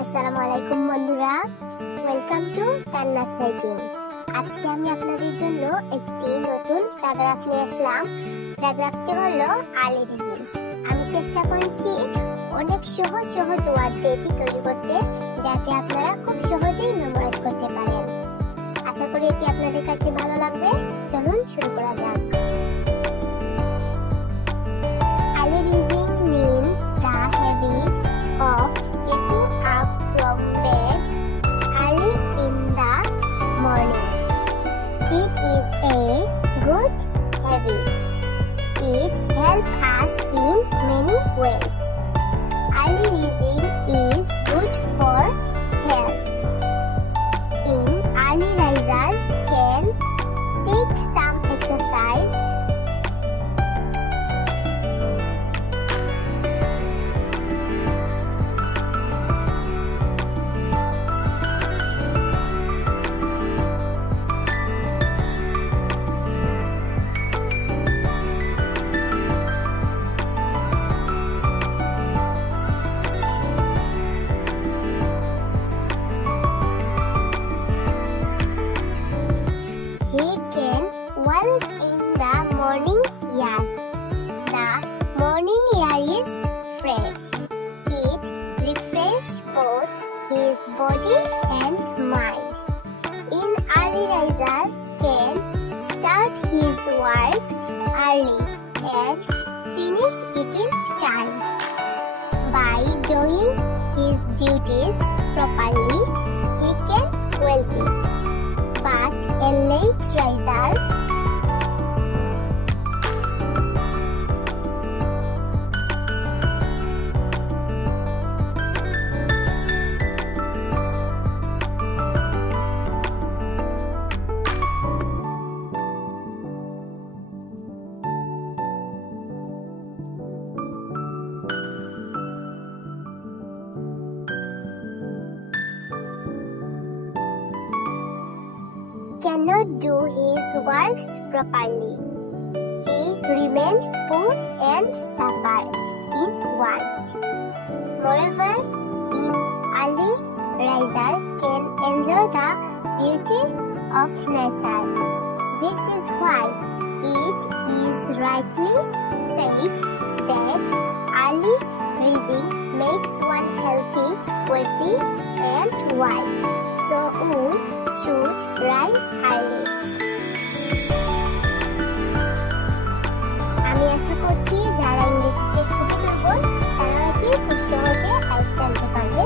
আসসালামু আলাইকুম বন্ধুরা, ওয়েলকাম টু তান্নাস রাইটিং। আজকে আমি আপনাদের জন্য একটি নতুন প্যারাগ্রাফ নিয়ে আসলাম। প্যারাগ্রাফটি হলো আর্লি রিজিং। আমি চেষ্টা করেছি অনেক সহজ সহজ ওয়ার্ড দিয়ে এটি তৈরি করতে, যাতে আপনারা খুব সহজেই মেমোরাইজ করতে পারেন। আশা করি এটি আপনাদের কাছে ভালো লাগবে। চলুন শুরু করা যাক। Early rising means the habit of getting up from bed early in the morning. It is a good habit. It helps us in many ways. Early rising is good for health. An early riser can take some exercise, he can walk in the morning air. The morning air is fresh. It refreshes both his body and mind. An early riser can start his work early and finish it in time. By doing his duties properly, he can wealthy. But a late riser cannot do his works properly. He remains poor and suffer in want. Moreover, an early riser can enjoy the beauty of nature. This is why it is rightly said that early rising makes one healthy, wealthy, and wise. So we should rise early. আমি আশা করছি যারা ইংরেজিতে খুবই দুর্বল তারা এটি খুব সহজে আয়ত্তে আনতে পারবে।